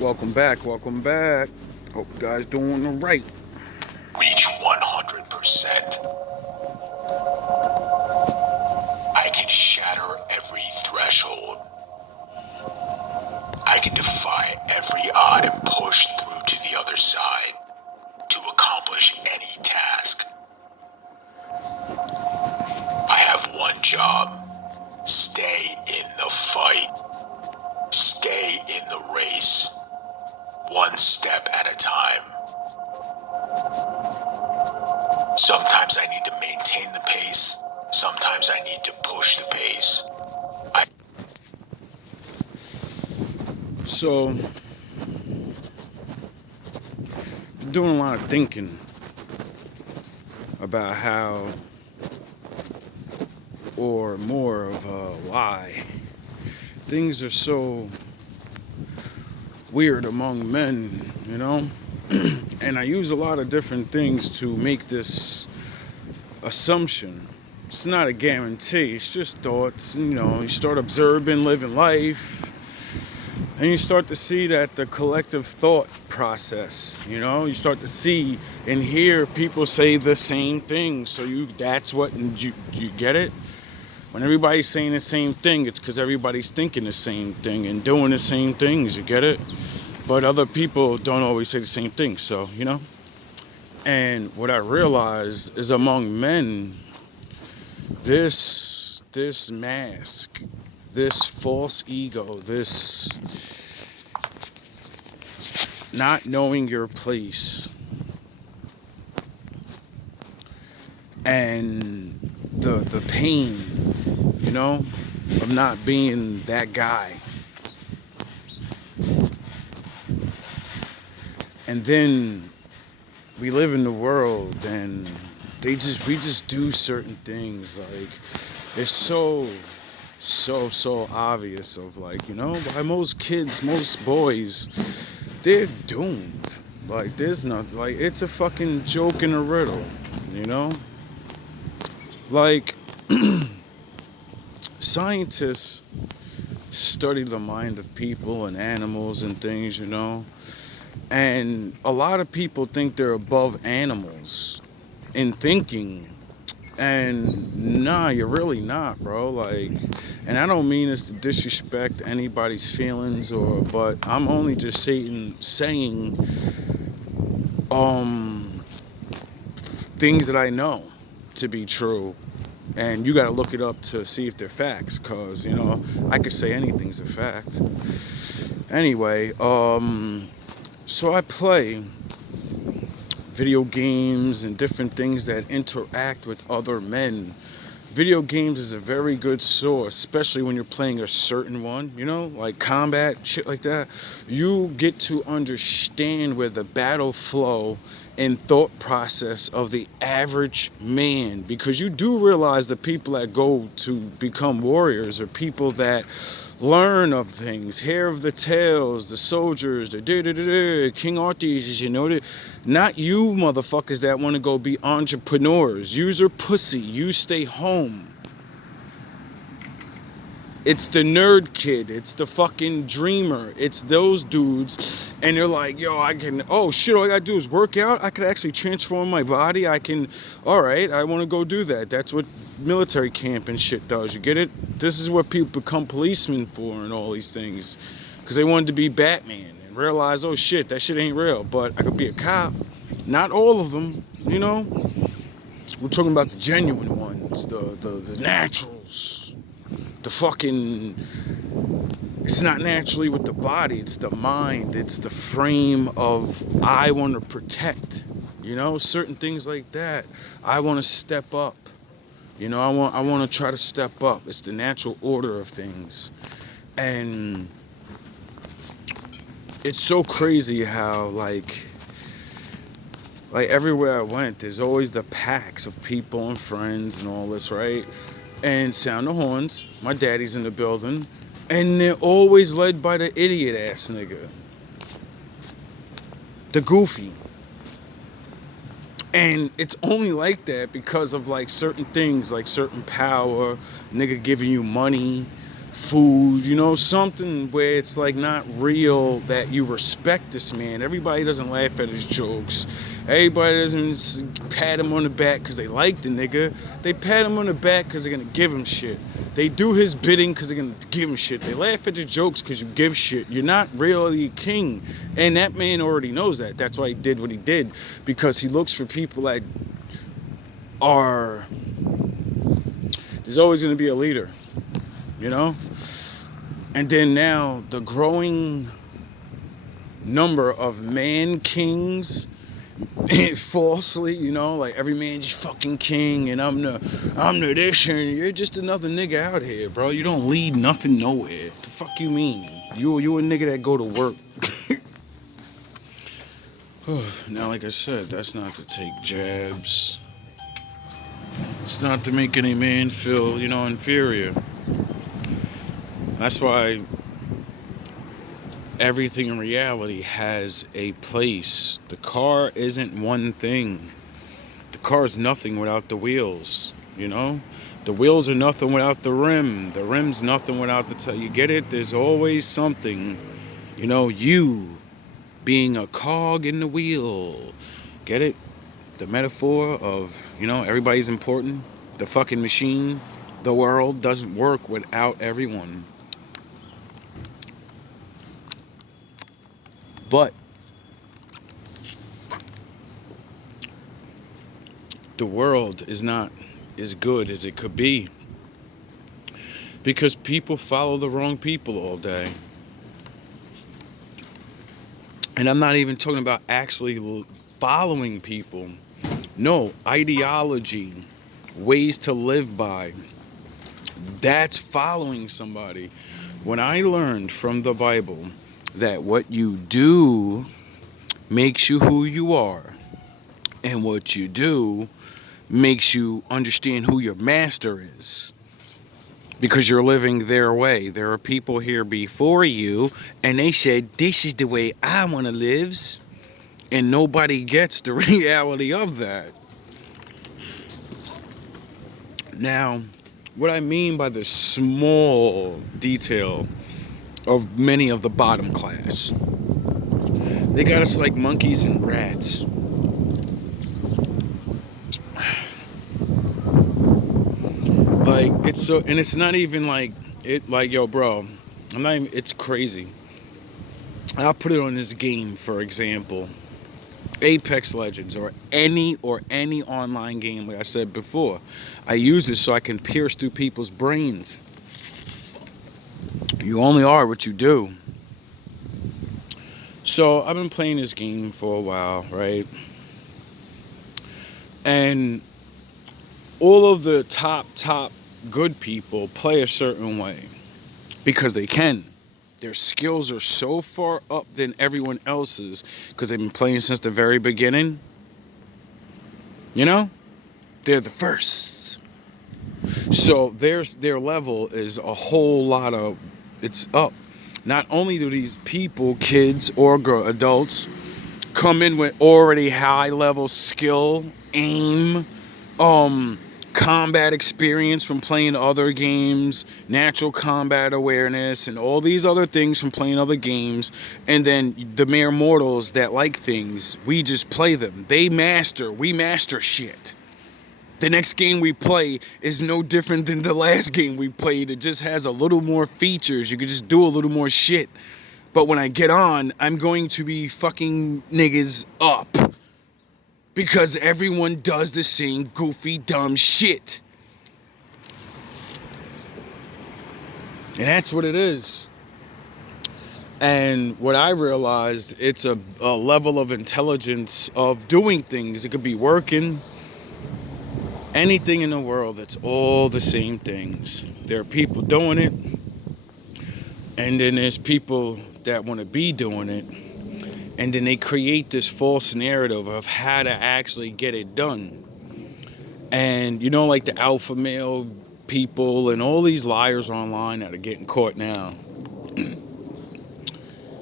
Welcome back. Welcome back. Hope you guys doing all right. Reach 100%. I can shatter every threshold. I can defy every odd and push through to the other side to accomplish any task. I have one job. Stay in the fight. Stay in the race. One step at a time. Sometimes I need to maintain the pace. Sometimes I need to push the pace. So, been doing a lot of thinking about how, or more of why, things are so weird among men, you know? And I use a lot of different things to make this assumption. It's not a guarantee, it's just thoughts. You start observing, living life, and you start to see that the collective thought process, you start to see and hear people say the same thing. So that's what you get it. When everybody's saying the same thing, it's because everybody's thinking the same thing and doing the same things. You get it? But other people don't always say the same thing. So And what I realized is among men, this mask, this false ego, this not knowing your place, and the pain, of not being that guy. And then we live in the world and we just do certain things. Like, it's so obvious of, like, by most kids, most boys, they're doomed. Like, there's nothing, like, it's a fucking joke and a riddle, like scientists study the mind of people and animals and things, and a lot of people think they're above animals in thinking. And nah, you're really not, bro. Like, and I don't mean this to disrespect anybody's feelings, but I'm only just saying things that I know to be true. And you got to look it up to see if they're facts, cause I could say anything's a fact. Anyway, so I play video games and different things that interact with other men. Video games is a very good source, especially when you're playing a certain one, like combat, shit like that. You get to understand where the battle flow and thought process of the average man, because you do realize the people that go to become warriors are people that learn of things, hear of the tales, the soldiers, the King Arthurs, not you motherfuckers that want to go be entrepreneurs. You's are pussy. You stay home. It's the nerd kid. It's the fucking dreamer. It's those dudes. And they're like, yo, oh shit, all I gotta do is work out. I could actually transform my body. Alright, I want to go do that. That's what military camp and shit does. You get it? This is what people become policemen for and all these things. Because they wanted to be Batman and realize, oh shit, that shit ain't real. But I could be a cop. Not all of them, We're talking about the genuine ones, the naturals. The fucking, it's not naturally with the body, it's the mind, it's the frame of, I want to protect, certain things like that. I want to step up, I want to try to step up. It's the natural order of things. And it's so crazy how, like everywhere I went, there's always the packs of people and friends and all this, right? And sound the horns. My daddy's in the building. And they're always led by the idiot ass nigga. The goofy. And it's only like that because of, like, certain things, like certain power, nigga giving you money, food, something where it's like not real, that you respect this man. Everybody doesn't laugh at his jokes. Everybody doesn't pat him on the back because they like the nigga. They pat him on the back because they're going to give him shit. They do his bidding because they're going to give him shit. They laugh at your jokes because you give shit. You're not really a king. And that man already knows that. That's why he did what he did. Because he looks for people that are... There's always going to be a leader. And then now the growing number of man kings, falsely, like every man's just fucking king, and I'm the this, and you're just another nigga out here, bro. You don't lead nothing nowhere. The fuck you mean? You a nigga that go to work. Now, like I said, that's not to take jabs. It's not to make any man feel, inferior. That's why everything in reality has a place. The car isn't one thing. The car is nothing without the wheels, The wheels are nothing without the rim. The rim's nothing without the tail. You get it? There's always something, you being a cog in the wheel. Get it? The metaphor of, everybody's important. The fucking machine, the world doesn't work without everyone. But the world is not as good as it could be because people follow the wrong people all day. And I'm not even talking about actually following people. No, ideology, ways to live by. That's following somebody. When I learned from the Bible that what you do makes you who you are, and what you do makes you understand who your master is, because you're living their way. There are people here before you, and they said, this is the way I want to live, and nobody gets the reality of that. Now, what I mean by the small detail of many of the bottom class, they got us like monkeys and rats. Like, it's so, and it's not even like it, like, yo, bro, I'm not even, it's crazy. I'll put it on this game, for example, Apex Legends, or any online game. Like I said before, I use it so I can pierce through people's brains. You only are what you do. So I've been playing this game for a while, right? And all of the top good people play a certain way because they can. Their skills are so far up than everyone else's because they've been playing since the very beginning. They're the first. So their level is a whole lot of, it's up. Not only do these people, kids or adults, come in with already high level skill, aim, combat experience from playing other games, natural combat awareness, and all these other things from playing other games. And then the mere mortals that like things, we just play them. We master shit. The next game we play is no different than the last game we played. It just has a little more features. You can just do a little more shit. But when I get on, I'm going to be fucking niggas up. Because everyone does the same goofy, dumb shit. And that's what it is. And what I realized, it's a level of intelligence of doing things. It could be working. Anything in the world, it's all the same things. There are people doing it. And then there's people that want to be doing it. And then they create this false narrative of how to actually get it done. And like the alpha male people and all these liars online that are getting caught now.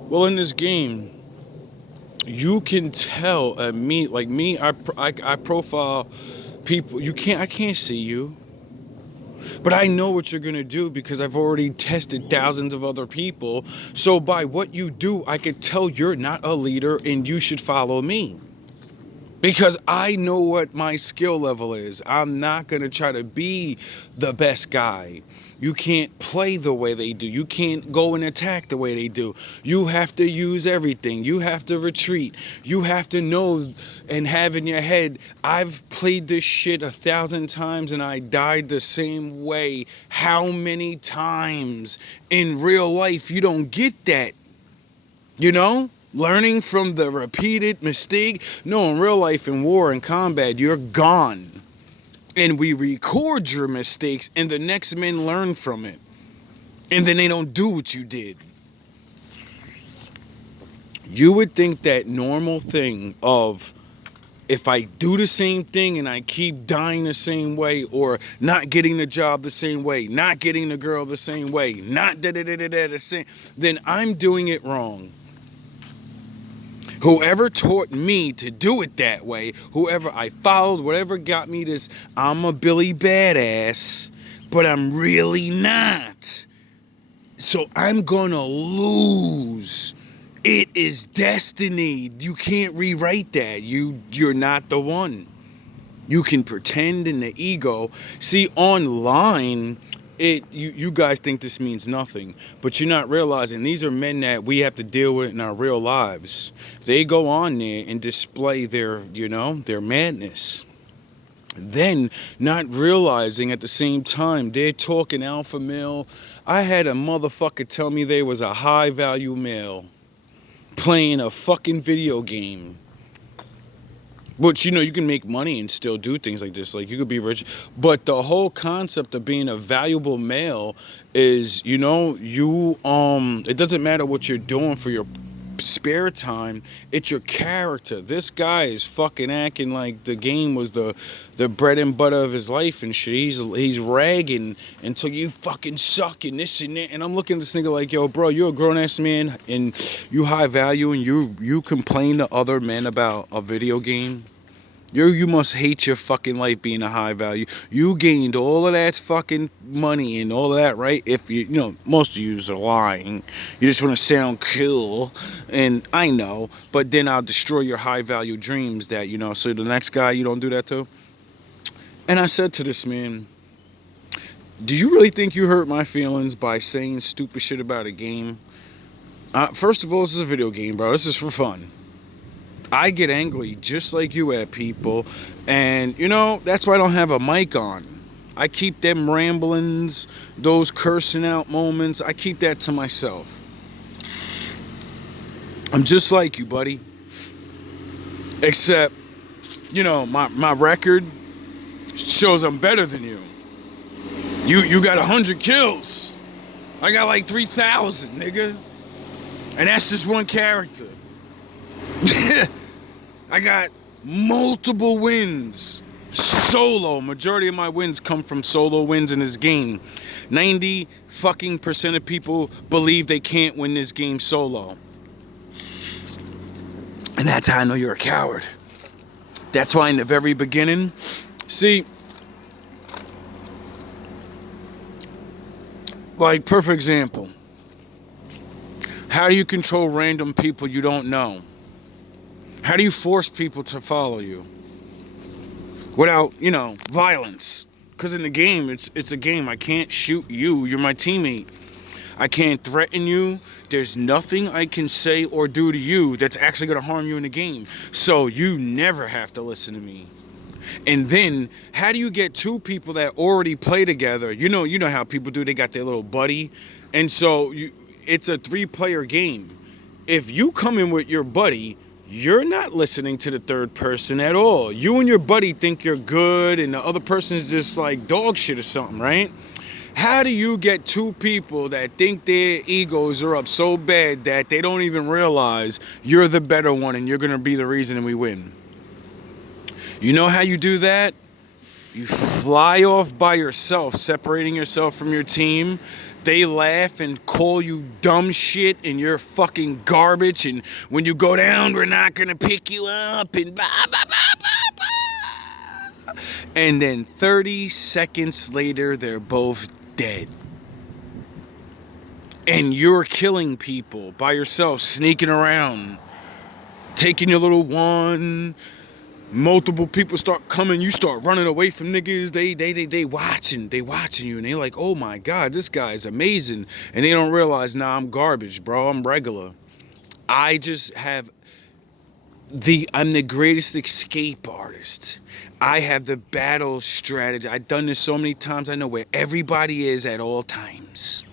Well, in this game, you can tell I profile people. I can't see you. But I know what you're going to do because I've already tested thousands of other people. So by what you do, I could tell you're not a leader and you should follow me. Because I know what my skill level is. I'm not going to try to be the best guy. You can't play the way they do. You can't go and attack the way they do. You have to use everything. You have to retreat. You have to know and have in your head, I've played this shit 1,000 times and I died the same way. How many times in real life you don't get that? You know? Learning from the repeated mistake. No, in real life, in war and combat, you're gone. And we record your mistakes and the next men learn from it. And then they don't do what you did. You would think that normal thing of if I do the same thing and I keep dying the same way or not getting the job the same way, not getting the girl the same way, not da-da-da-da-da the same, then I'm doing it wrong. Whoever taught me to do it that way, whoever I followed, whatever got me this, I'm a Billy Badass, but I'm really not. So I'm gonna lose. It is destiny. You can't rewrite that. You're not the one. You can pretend in the ego. See, online, you guys think this means nothing, but you're not realizing these are men that we have to deal with in our real lives. They go on there and display their madness. Then not realizing at the same time they're talking alpha male. I had a motherfucker tell me they was a high value male playing a fucking video game. Which, you can make money and still do things like this. Like, you could be rich. But the whole concept of being a valuable male is, it doesn't matter what you're doing for your spare time. It's your character. This guy is fucking acting like the game was the bread and butter of his life and shit. He's ragging until you fucking suck and this and that. And I'm looking at this nigga like, yo, bro, you're a grown-ass man and you high value and you complain to other men about a video game. You must hate your fucking life being a high value. You gained all of that fucking money and all of that, right? If most of you are lying. You just want to sound cool. And I know. But then I'll destroy your high value dreams that, so the next guy you don't do that to. And I said to this man, do you really think you hurt my feelings by saying stupid shit about a game? First of all, this is a video game, bro. This is for fun. I get angry just like you at people, and that's why I don't have a mic on. I keep them ramblings, those cursing out moments, I keep that to myself. I'm just like you, buddy. Except, my record shows I'm better than you. You got 100 kills. I got like 3,000, nigga. And that's just one character. I got multiple wins solo. Majority of my wins come from solo wins in this game. 90% of people believe they can't win this game solo. And that's how I know you're a coward. That's why in the very beginning, see, like perfect example. How do you control random people you don't know? How do you force people to follow you without, violence? Because in the game, it's a game. I can't shoot you. You're my teammate. I can't threaten you. There's nothing I can say or do to you that's actually going to harm you in the game. So you never have to listen to me. And then, how do you get two people that already play together? You know how people do. They got their little buddy. And so it's a 3-player game. If you come in with your buddy, you're not listening to the third person at all. You and your buddy think you're good and the other person is just like dog shit or something, right? How do you get two people that think their egos are up so bad that they don't even realize you're the better one and you're going to be the reason we win? You know how you do that? You fly off by yourself, separating yourself from your team. They laugh and call you dumb shit and you're fucking garbage. And when you go down, we're not going to pick you up and blah, blah, blah, blah, blah. And then 30 seconds later, they're both dead. And you're killing people by yourself, sneaking around, taking your little one. Multiple people start coming, you start running away from niggas. They watching you, and they like, oh my god, this guy is amazing. And they don't realize, nah, I'm garbage, bro. I'm regular. I just have I'm the greatest escape artist. I have the battle strategy. I've done this so many times. I know where everybody is at all times.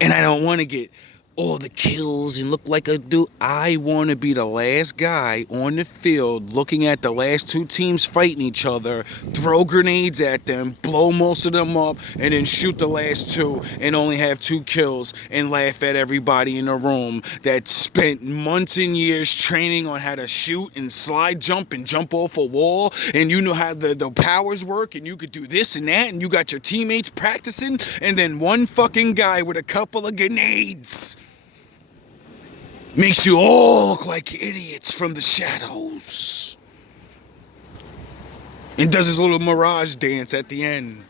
And I don't want to get all the kills and look like a dude. I want to be the last guy on the field looking at the last two teams fighting each other, throw grenades at them, blow most of them up, and then shoot the last two and only have 2 kills and laugh at everybody in the room that spent months and years training on how to shoot and slide jump and jump off a wall, and you know how the powers work, and you could do this and that, and you got your teammates practicing, and then one fucking guy with a couple of grenades makes you all look like idiots from the shadows. And does his little mirage dance at the end.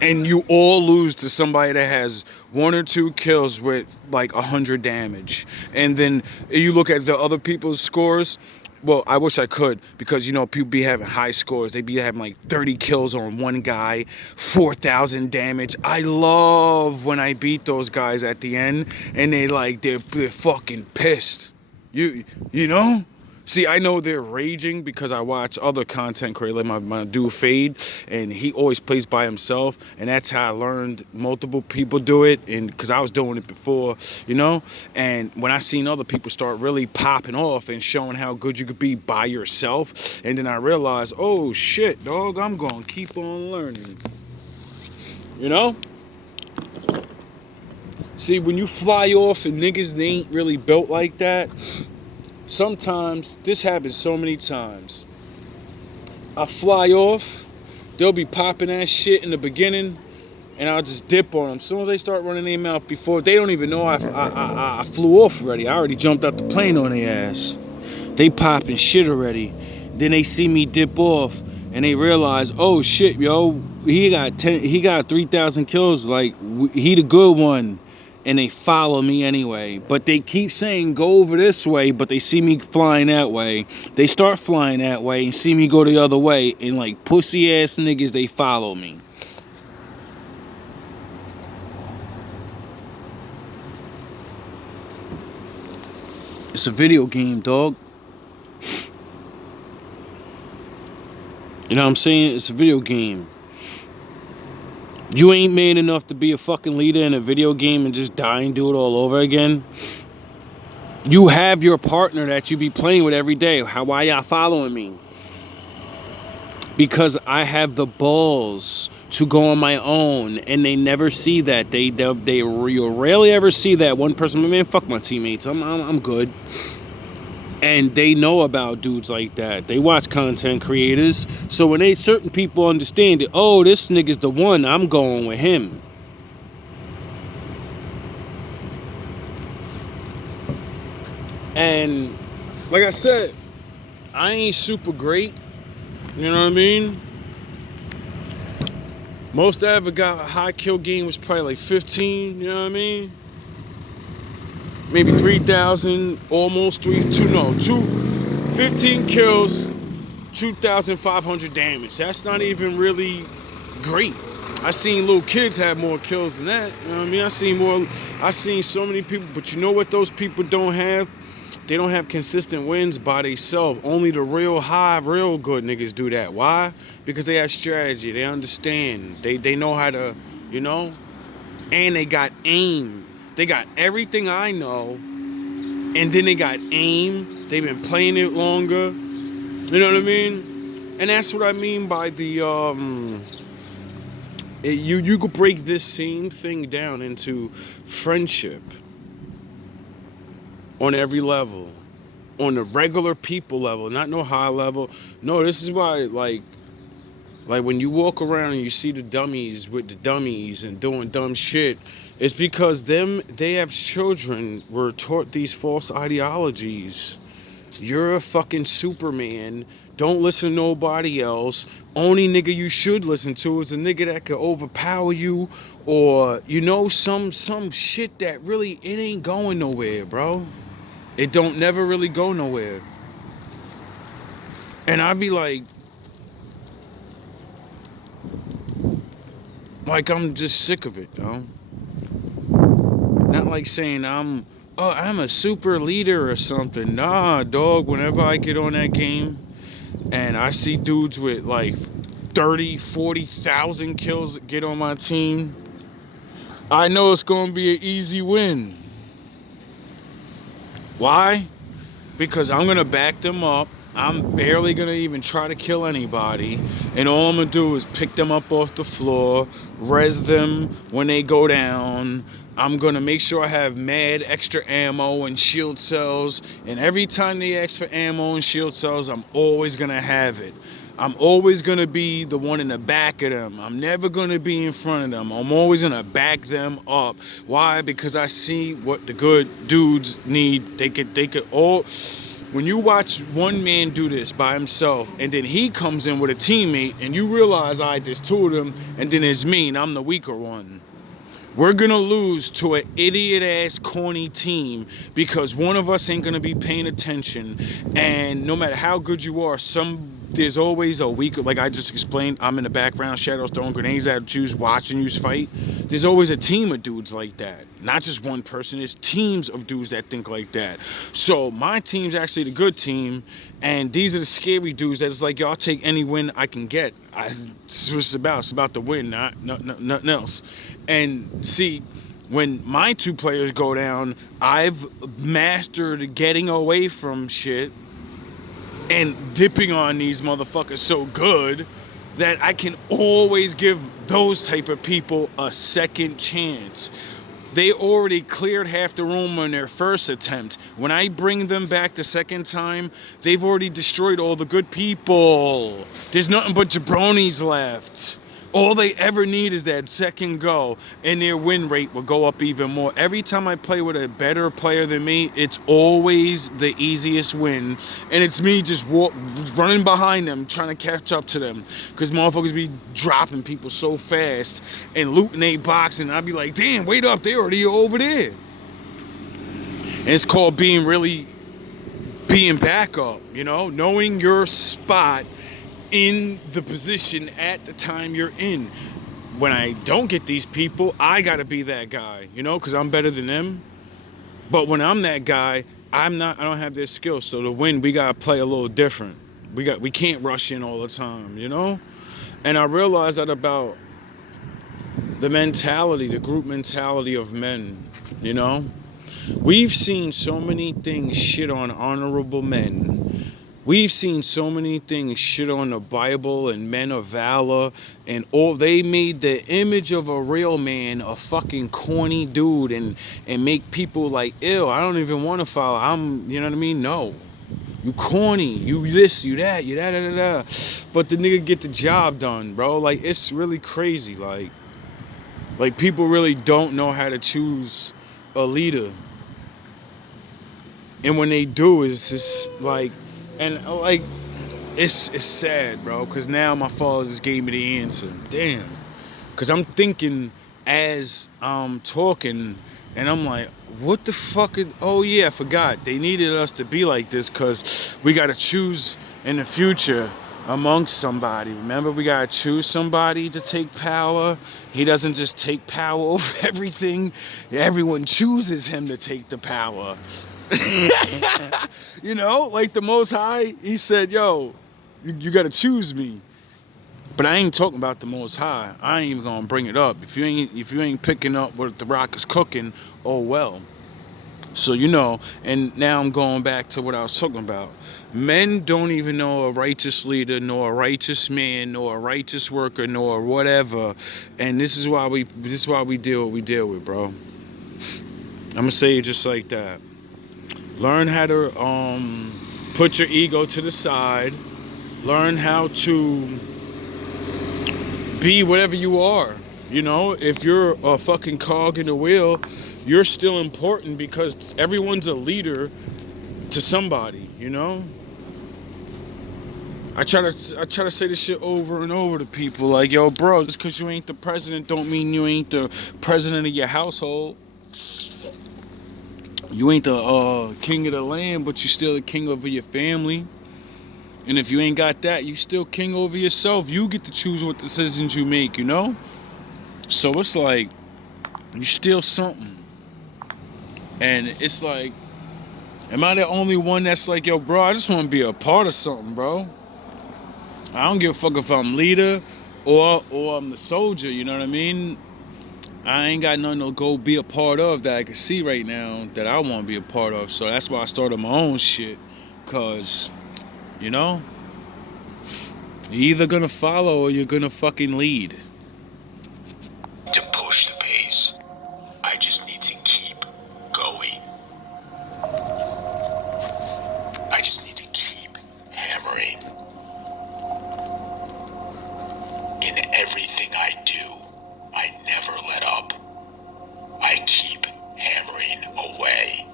And you all lose to somebody that has 1 or 2 kills with like 100 damage. And then you look at the other people's scores. Well, I wish I could, because, you know, people be having high scores. They be having like 30 kills on one guy, 4,000 damage. I love when I beat those guys at the end, and they're fucking pissed. You know? See, I know they're raging because I watch other content creators, like my dude Fade, and he always plays by himself, and that's how I learned multiple people do it, and because I was doing it before, you know? And when I seen other people start really popping off and showing how good you could be by yourself, and then I realized, oh shit, dog, I'm gonna keep on learning. You know? See, when you fly off and niggas, they ain't really built like that. Sometimes, this happens so many times. I fly off, they'll be popping that shit in the beginning, and I'll just dip on them. As soon as they start running their mouth before, they don't even know I flew off already. I already jumped out the plane on their ass. They popping shit already. Then they see me dip off, and they realize, oh shit, yo, he got 3,000 kills, like, he the good one. And they follow me anyway. But they keep saying, go over this way, but they see me flying that way. They start flying that way and see me go the other way. And like pussy ass niggas, they follow me. It's a video game, dog. You know what I'm saying? It's a video game. You ain't man enough to be a fucking leader in a video game and just die and do it all over again. You have your partner that you be playing with every day. Why y'all following me? Because I have the balls to go on my own, and they never see that. You'll rarely ever see that one person. Man, fuck my teammates. I'm good. And they know about dudes like that. They watch content creators. So when certain people understand it, oh, this nigga's the one, I'm going with him. And like I said, I ain't super great. You know what I mean? Most I ever got a high kill game was probably like 15, you know what I mean? Maybe 3,000, almost 15 kills, 2,500 damage. That's not even really great. I seen little kids have more kills than that. You know what I mean? I seen so many people, but you know what those people don't have? They don't have consistent wins by themselves. Only the real high, real good niggas do that. Why? Because they have strategy. They understand. They know how to, you know? And they got aim. They got everything I know, and then they got aim. They've been playing it longer. You know what I mean? And that's what I mean by the you could break this same thing down into friendship on every level, on the regular people level, not no high level. No, this is why like when you walk around and you see the dummies with the dummies and doing dumb shit. It's because they have children were taught these false ideologies. You're a fucking Superman Don't listen to nobody else. Only nigga you should listen to is a nigga that could overpower you, or you know, some shit that really it ain't going nowhere, bro. It don't never really go nowhere. And I'd be like I'm just sick of it, though. Not like saying I'm a super leader or something. Nah, dog. Whenever I get on that game and I see dudes with like 30, 40,000 kills get on my team, I know it's going to be an easy win. Why? Because I'm going to back them up. I'm barely going to even try to kill anybody. And all I'm going to do is pick them up off the floor, res them when they go down. I'm going to make sure I have mad extra ammo and shield cells. And every time they ask for ammo and shield cells, I'm always going to have it. I'm always going to be the one in the back of them. I'm never going to be in front of them. I'm always going to back them up. Why? Because I see what the good dudes need. They could all... When you watch one man do this by himself, and then he comes in with a teammate, and you realize, there's two of them, and then it's me, and I'm the weaker one. We're going to lose to an idiot-ass, corny team because one of us ain't going to be paying attention. And no matter how good you are, there's always a weaker, like I just explained, I'm in the background, shadows, throwing grenades at you, watching you fight. There's always a team of dudes like that. Not just one person, it's teams of dudes that think like that. So my team's actually the good team, and these are the scary dudes that it's like, y'all take any win I can get. It's what it's about. It's about the win, nothing else. And see, when my two players go down, I've mastered getting away from shit and dipping on these motherfuckers so good that I can always give those type of people a second chance. They already cleared half the room on their first attempt. When I bring them back the second time, they've already destroyed all the good people. There's nothing but jabronis left. All they ever need is that second go, and their win rate will go up even more. Every time I play with a better player than me, it's always the easiest win. And it's me just running behind them, trying to catch up to them. Because motherfuckers be dropping people so fast and looting their box, and I'd be like, damn, wait up, they're already over there. And it's called being back up, you know? Knowing your spot in the position at the time you're in. When I don't get these people, I gotta be that guy, you know, because I'm better than them. But when I'm that guy, I don't have their skills. So to win, we gotta play a little different. We can't rush in all the time, you know? And I realized that about the group mentality of men, you know? We've seen so many things shit on honorable men. We've seen so many things shit on the Bible and men of valor, and all they made the image of a real man a fucking corny dude and make people like, ew, I don't even want to follow. You know what I mean? No. You corny. You this, you that, you da. But the nigga get the job done, bro. Like, it's really crazy. Like people really don't know how to choose a leader. And when they do, it's just like, and like, it's sad, bro, because now my father just gave me the answer. Damn. Because I'm thinking as I'm talking, and I'm like, what the fuck oh yeah, I forgot. They needed us to be like this because we got to choose in the future amongst somebody. Remember, we got to choose somebody to take power. He doesn't just take power over everything. Everyone chooses him to take the power. You know, like the Most High, he said, yo, you got to choose me. But I ain't talking about the Most High. I ain't even gonna bring it up. If you ain't picking up what the rock is cooking, oh well. So you know, and now I'm going back to what I was talking about. Men don't even know a righteous leader, nor a righteous man, nor a righteous worker, nor whatever. And this is why we deal what we deal with, bro. I'm gonna say it just like that. Learn how to put your ego to the side. Learn how to be whatever you are. You know, if you're a fucking cog in the wheel, you're still important because everyone's a leader to somebody, you know? I try to say this shit over and over to people. Like, yo, bro, just because you ain't the president don't mean you ain't the president of your household. You ain't the king of the land, but you still the king over your family. And if you ain't got that, you still king over yourself. You get to choose what decisions you make, you know? So it's like, you still something. And it's like, am I the only one that's like, yo, bro, I just want to be a part of something, bro? I don't give a fuck if I'm leader or I'm the soldier, you know what I mean? I ain't got nothing to go be a part of that I can see right now that I want to be a part of. So that's why I started my own shit. Cause, you know, you're either gonna follow or you're gonna fucking lead. To push the pace, I just need to keep going. I just need to keep hammering. In everything I do, I never let up. I keep hammering away.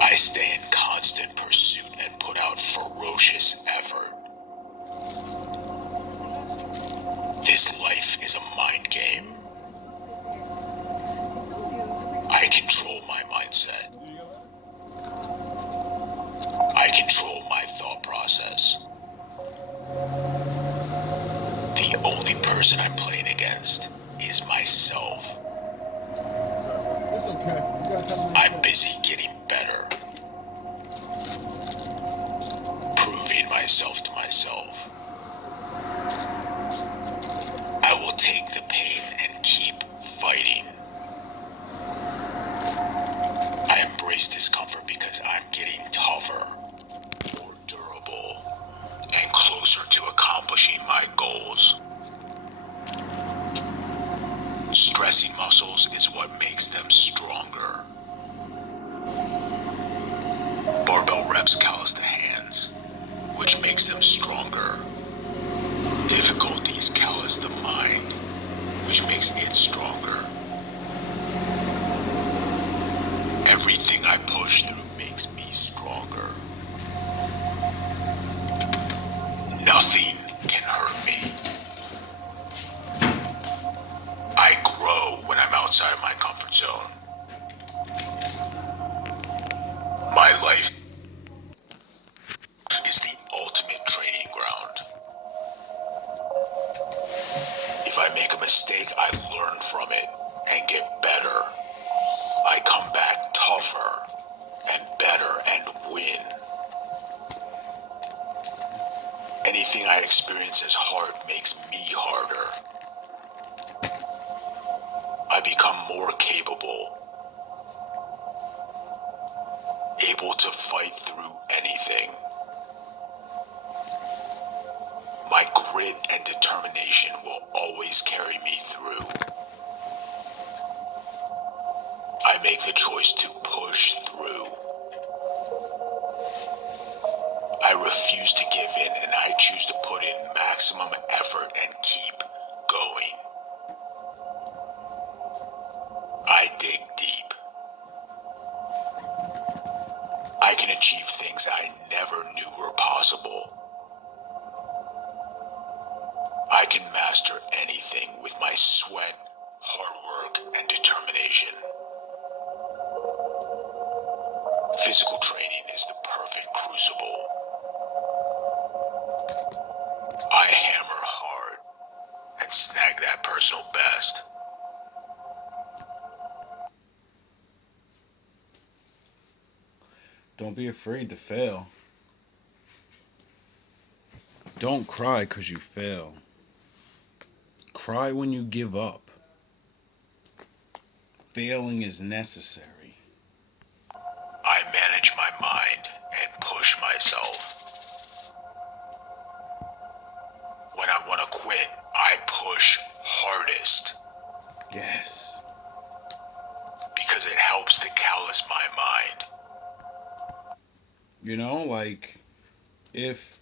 I stay in constant pursuit and put out ferocious effort. This life is a mind game. I control my mindset. I control my thought process. The only person I'm playing against is myself. It's okay. I'm busy getting better, proving myself to myself. I will take the pain and keep fighting. I embrace discomfort because I'm getting tougher, more durable, and closer to accomplishing my goals. Stressing muscles is what makes them stronger. Barbell reps callous the hands, which makes them stronger. Difficulties callous the mind, which makes it stronger. Everything I push through makes me stronger. Nothing can hurt me. I grow when I'm outside of my comfort zone. My life is the ultimate training ground. If I make a mistake, I learn from it and get better. I come back tougher and better and win. Anything I experience as hard makes me harder. I become more capable, able to fight through anything. My grit and determination will always carry me through. I make the choice to push through. I refuse to give in, and I choose to put in maximum effort and keep going. I dig deep. I can achieve things I never knew were possible. I can master anything with my sweat, hard work, and determination. Physical training is the perfect crucible. I hammer hard and snag that personal best. Don't be afraid to fail. Don't cry because you fail. Cry when you give up. Failing is necessary. I manage my mind and push myself. When I want to quit, I push hardest Yes. because it helps to callous my mind. You know, like, if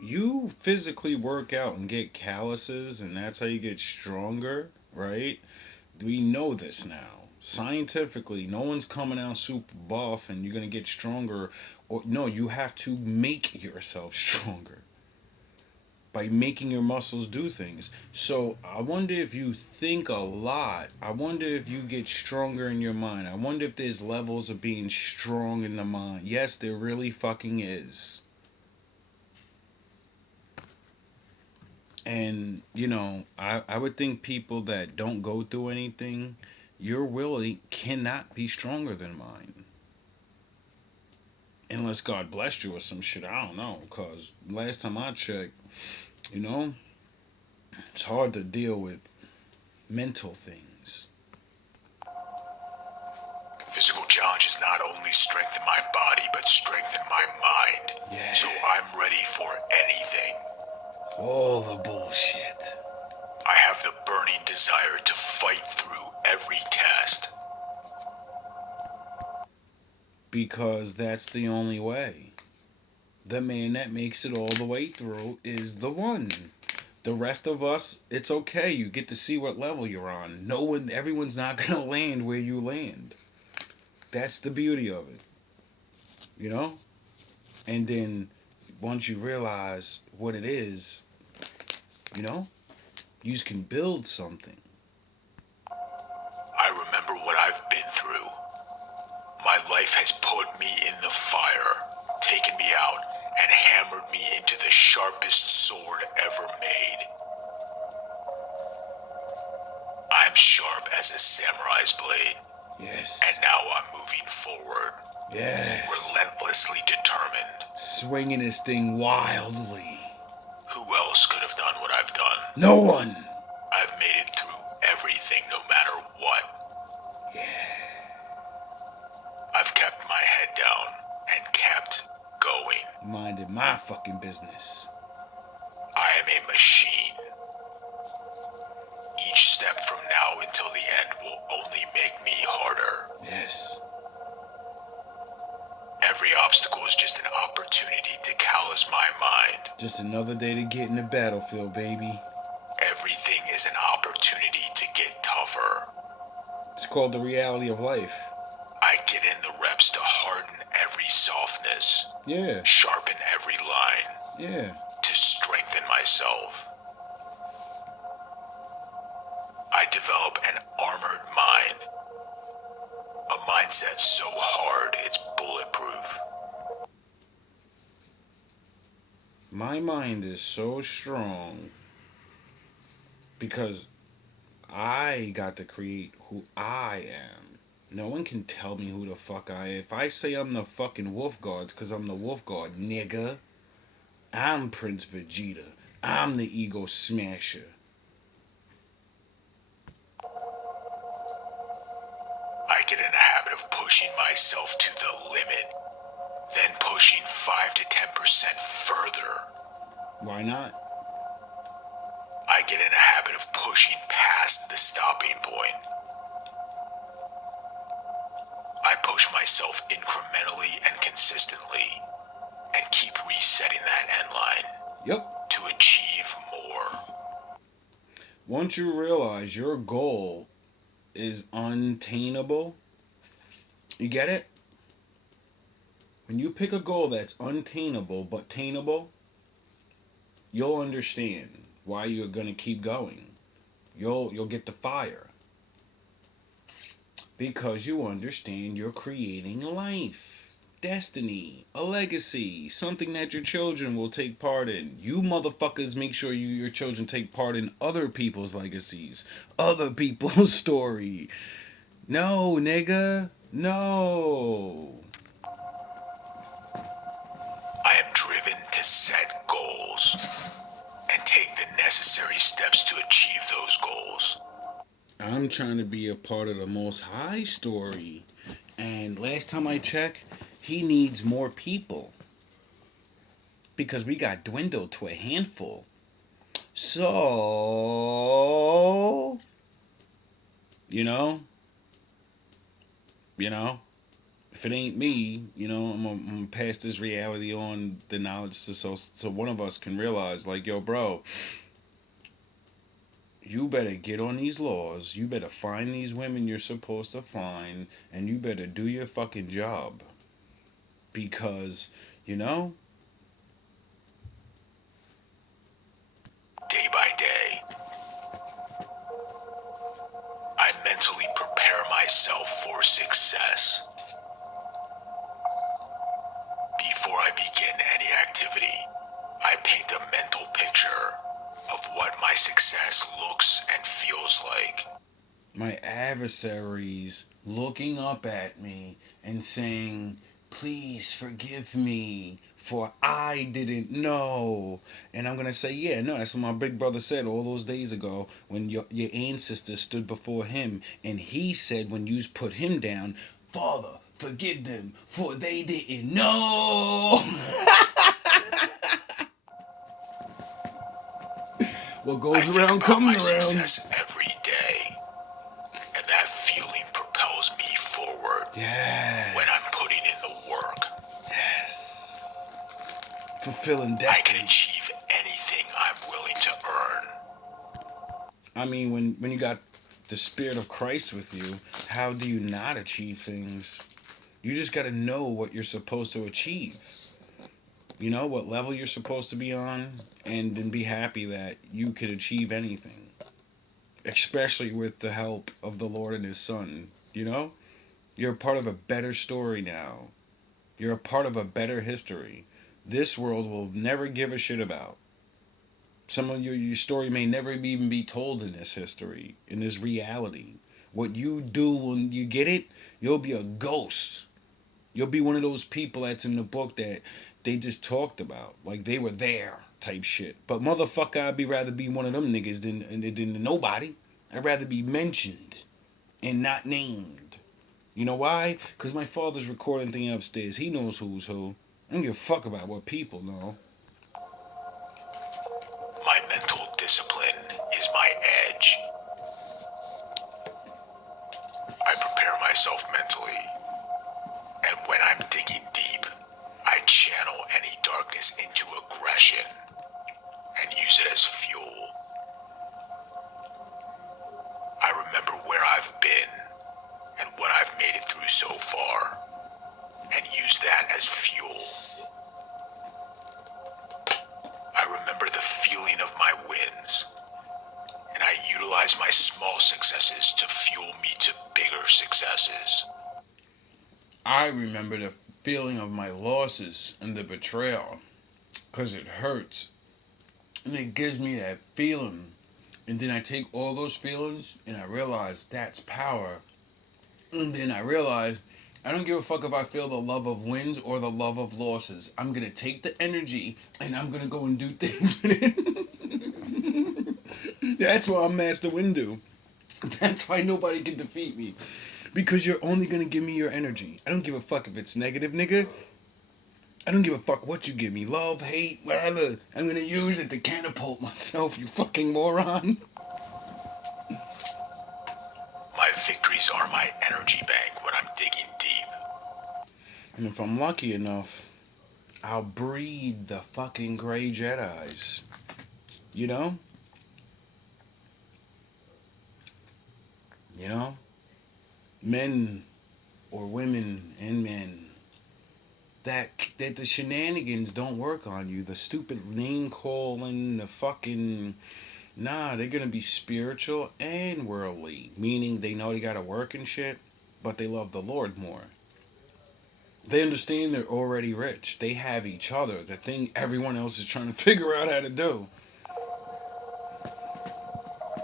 you physically work out and get calluses and that's how you get stronger, right? We know this now. Scientifically, no one's coming out super buff and you're gonna get stronger. Or no, you have to make yourself stronger by making your muscles do things. So I wonder if you think a lot. I wonder if you get stronger in your mind. I wonder if there's levels of being strong in the mind. Yes, there really fucking is. And, I would think people that don't go through anything, your will cannot be stronger than mine. Unless God blessed you or some shit. I don't know. Because last time I checked, you know, it's hard to deal with mental things. Physical challenges not only strengthen my body, but strengthen my mind. Yeah. So I'm ready for anything. All the bullshit. I have the burning desire to fight through every test. Because that's the only way. The man that makes it all the way through is the one. The rest of us, it's okay. You get to see what level you're on. Everyone's not gonna land where you land. That's the beauty of it. You know? And then once you realize what it is, you just can build something. I remember what I've been through. My life has put me in the fire, taken me out, and hammered me into the sharpest sword ever made. I'm sharp as a samurai's blade. Yes. And now I'm moving forward. Yes. Relentlessly determined. Swinging this thing wildly. Who else could have done what I've done? No one. I've made it through everything, no matter what. Yeah. I've kept my head down and kept going. Minded my fucking business. I am a machine. Each step from now until the end will only make me harder. Yes. Every obstacle is just an opportunity to callous my mind. Just another day to get in the battlefield, baby. Everything is an opportunity to get tougher. It's called the reality of life. I get in the reps to harden every softness. Yeah. Sharpen every line. Yeah. To strengthen myself. I develop an armored mind. A mindset so hard it's bulletproof. My mind is so strong because I got to create who I am. No one can tell me who the fuck I am. If I say I'm the fucking Wolf Guard, it's because I'm the Wolf Guard, nigga. I'm Prince Vegeta. I'm the Ego Smasher. I get in the habit of pushing myself to the limit, then pushing 5 to 10% further. Why not? I get in a habit of pushing past the stopping point. I push myself incrementally and consistently, and keep resetting that end line. Yep. To achieve more. Once you realize your goal is unattainable, you get it? When you pick a goal that's unattainable but attainable, you'll understand why you're gonna keep going. You'll get the fire. Because you understand you're creating life, destiny, a legacy, something that your children will take part in. You motherfuckers make sure your children take part in other people's legacies, other people's story. No, nigga. No. I am driven to set goals and take the necessary steps to achieve those goals. I'm trying to be a part of the Most High story. And last time I checked, he needs more people. Because we got dwindled to a handful. So, you know, if it ain't me, I'm gonna pass this reality on, the knowledge, so one of us can realize, like, yo, bro, you better get on these laws. You better find these women you're supposed to find, and you better do your fucking job. Because, you know, Day by day, I mentally prepare myself for success. Before I begin any activity, I paint a mental picture of what my success looks and feels like. my adversaries looking up at me and saying, please forgive me, for I didn't know. And I'm going to say, yeah, no, that's what my big brother said all those days ago when your ancestors stood before him. And he said, when you put him down, Father, forgive them, for they didn't know. What goes around comes around. Success every day, and that feeling propels me forward. Yes. When I'm putting in the work. Yes. Fulfilling destiny. I can achieve anything I'm willing to earn. I mean, when you got the Spirit of Christ with you, how do you not achieve things? You just got to know what you're supposed to achieve. You know, what level you're supposed to be on, and then be happy that you could achieve anything. Especially with the help of the Lord and His Son. You know? You're a part of a better story now. You're a part of a better history. This world will never give a shit about. Some of your story may never even be told in this history, in this reality. What you do when you get it, you'll be a ghost. You'll be one of those people that's in the book that they just talked about. Like they were there type shit. But motherfucker, I'd rather be one of them niggas than nobody. I'd rather be mentioned and not named. You know why? Because my father's recording thing upstairs. He knows who's who. I don't give a fuck about what people know. My mental discipline is my edge. I prepare myself mentally, and when I'm digging deep, I channel any darkness into aggression and use it as fuel. I remember where I've been and what I've made it through so far, and use that as fuel. I remember the feeling of my wins, and I utilize my small successes to fuel me to bigger successes. I remember the feeling of my losses and the betrayal, because it hurts. And it gives me that feeling. And then I take all those feelings and I realize that's power. And then I realize I don't give a fuck if I feel the love of wins or the love of losses. I'm going to take the energy and I'm going to go and do things with it. That's why I'm Master Windu. That's why nobody can defeat me. Because you're only going to give me your energy. I don't give a fuck if it's negative, nigga. I don't give a fuck what you give me. Love, hate, whatever. I'm going to use it to catapult myself, you fucking moron. My victories are my energy bank when I'm digging deep. And if I'm lucky enough, I'll breed the fucking gray Jedis. You know? You know? Men or women and men. That the shenanigans don't work on you. The stupid name calling, the fucking... Nah, they're gonna be spiritual and worldly. Meaning they know they gotta work and shit, but they love the Lord more. They understand they're already rich. They have each other. The thing everyone else is trying to figure out how to do.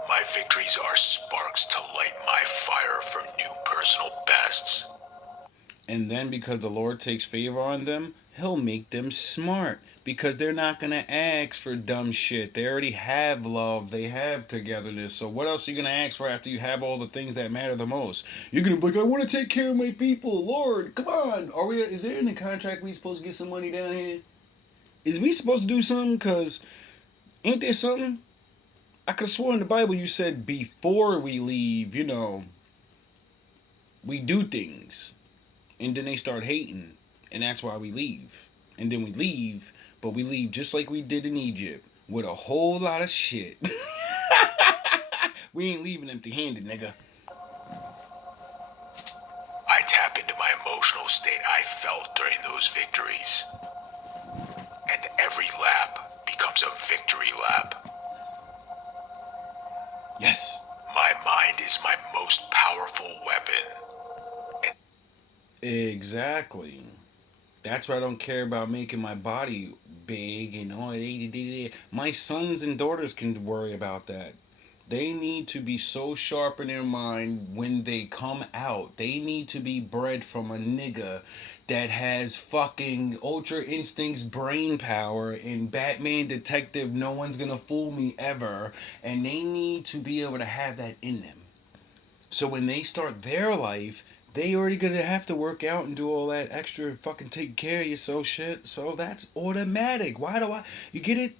My victories are sparks to light my fire for new personal bests. And then because the Lord takes favor on them, He'll make them smart. Because they're not going to ask for dumb shit. They already have love. They have togetherness. So what else are you going to ask for after you have all the things that matter the most? You're going to be like, I want to take care of my people. Lord, come on. Is there in the contract we supposed to get some money down here? Is we supposed to do something? Because ain't there something? I could have sworn in the Bible you said before we leave, we do things. And then they start hating. And that's why we leave. And then we leave, but we leave just like we did in Egypt. With a whole lot of shit. We ain't leaving empty-handed, nigga. I tap into my emotional state I felt during those victories. And every lap becomes a victory lap. Yes. My mind is my most powerful weapon. Exactly. That's why I don't care about making my body big and all. My sons and daughters can worry about that. They need to be so sharp in their mind when they come out. They need to be bred from a nigga that has fucking Ultra Instincts brain power and Batman Detective, no one's gonna fool me ever. And they need to be able to have that in them. So when they start their life, they already gonna have to work out and do all that extra fucking take care of yourself shit. So that's automatic. Why do I? You get it?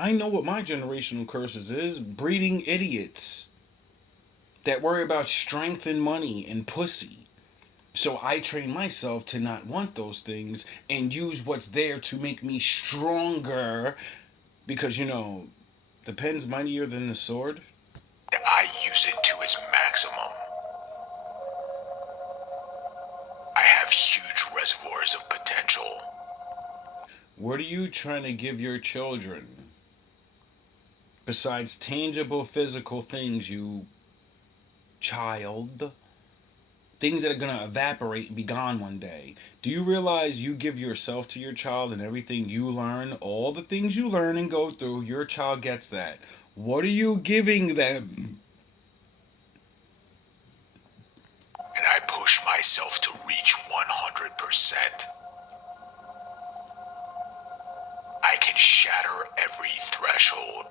I know what my generational curses is: breeding idiots that worry about strength and money and pussy. So I train myself to not want those things and use what's there to make me stronger. Because the pen's mightier than the sword. I use it to its maximum. I have huge reservoirs of potential. What are you trying to give your children? Besides tangible physical things, you child. Things that are going to evaporate and be gone one day. Do you realize you give yourself to your child and everything you learn, all the things you learn and go through, your child gets that. What are you giving them? And I push myself to reach 100%. I can shatter every threshold.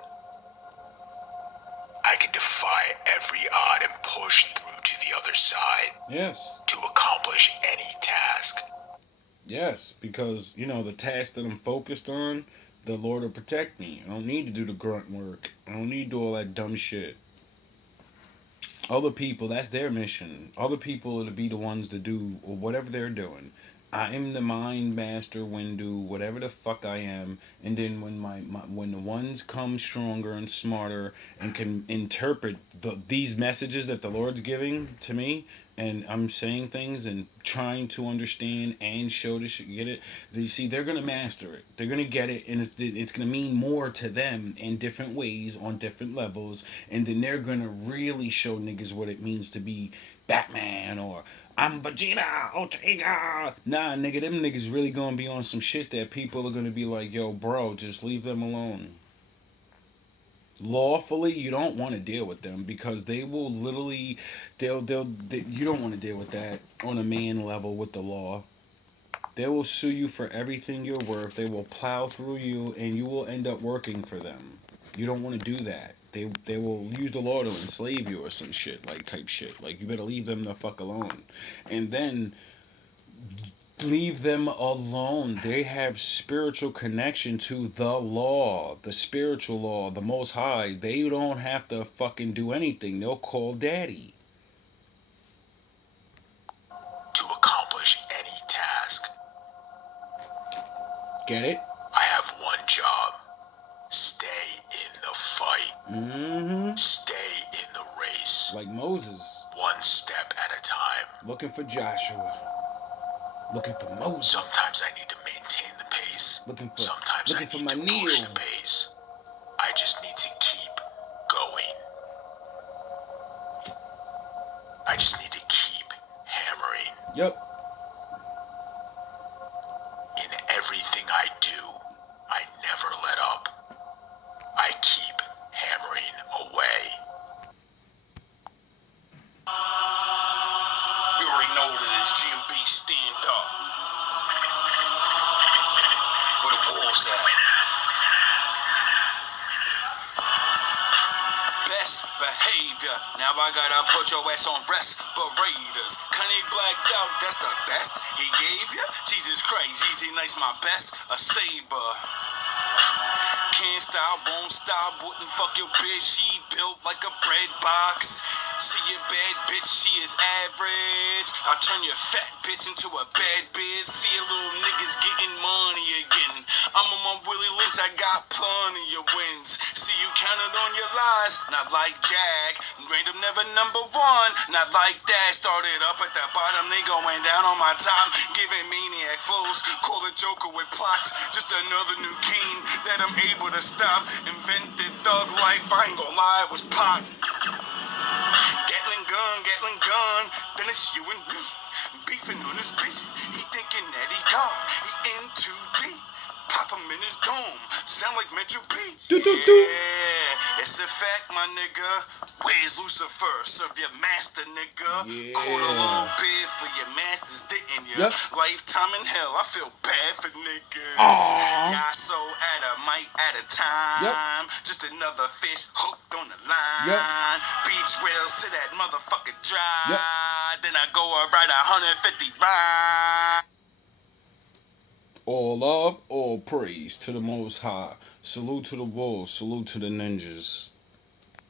I can defy every odd and push through to the other side. Yes. To accomplish any task. Yes, because, the task that I'm focused on, the Lord will protect me. I don't need to do the grunt work. I don't need to do all that dumb shit. Other people, that's their mission. Other people are to be the ones to do whatever they're doing. I am the mind master Windu, whatever the fuck I am. And then when when the ones come stronger and smarter and can interpret these messages that the Lord's giving to me, and I'm saying things and trying to understand and show this shit, get it? You see, they're gonna master it. They're gonna get it, and it's gonna mean more to them in different ways on different levels. And then they're gonna really show niggas what it means to be Batman or I'm Vegeta, Ortega. Nah, nigga, them niggas really gonna be on some shit that people are gonna be like, yo, bro, just leave them alone. Lawfully, you don't want to deal with them because they will literally, you don't want to deal with that on a man level with the law. They will sue you for everything you're worth. They will plow through you, and you will end up working for them. You don't want to do that. They will use the law to enslave you or some shit, like type shit. Like, you better leave them the fuck alone. And then leave them alone. They have spiritual connection to the law, the spiritual law, the Most High. They don't have to fucking do anything. They'll call daddy. To accomplish any task. Get it? I have one job. Stay in the fight. Mm-hmm. Stay in the race. Like Moses. One step at a time. Looking for Joshua. Looking for Moses. Sometimes I need to maintain the pace. Sometimes I need to push the pace. I just need to keep going. I just need to keep hammering. Yep. In everything I do, I never let up. I keep hammering away. You already know what it is, GMB stand up. Where the wolves at? Best behavior. Now I gotta put your ass on respirators. Kanye blacked out, that's the best he gave you. Jesus Christ, Easy Nice, my best, a saber. Can't stop, won't stop, wouldn't fuck your bitch, she built like a bread box. See see a bad bitch, she is average. I'll turn your fat bitch into a bad bitch. See a little niggas getting money again. I'm on my Willie Lynch, I got plenty of wins. See you counted on your lies, not like Jack. Random never number one, not like that. Started up at the bottom, they going down on my top. Giving maniac flows, call the Joker with plots. Just another new king that I'm able to stop. Invented thug life, I ain't gon' lie, it was pot. Gatling gun, then it's you and me. Beefing on his beat, he thinking that he gone. He in too deep, pop him in his dome. Sound like Metro Beach. Yeah, it's a fact, my nigga. Where's Lucifer? Serve your master, nigga. Yeah. Caught a little bit for your masters, didn't you? Yep. Lifetime in hell, I feel bad for niggas. Aww. Y'all so at a mic at a time. Yep. Just another fish hooked on the line. Yep. Beach rails to that motherfucker dry. Yep. Then I go right 150 ride. All love, all praise to the Most High. Salute to the wolves, salute to the ninjas.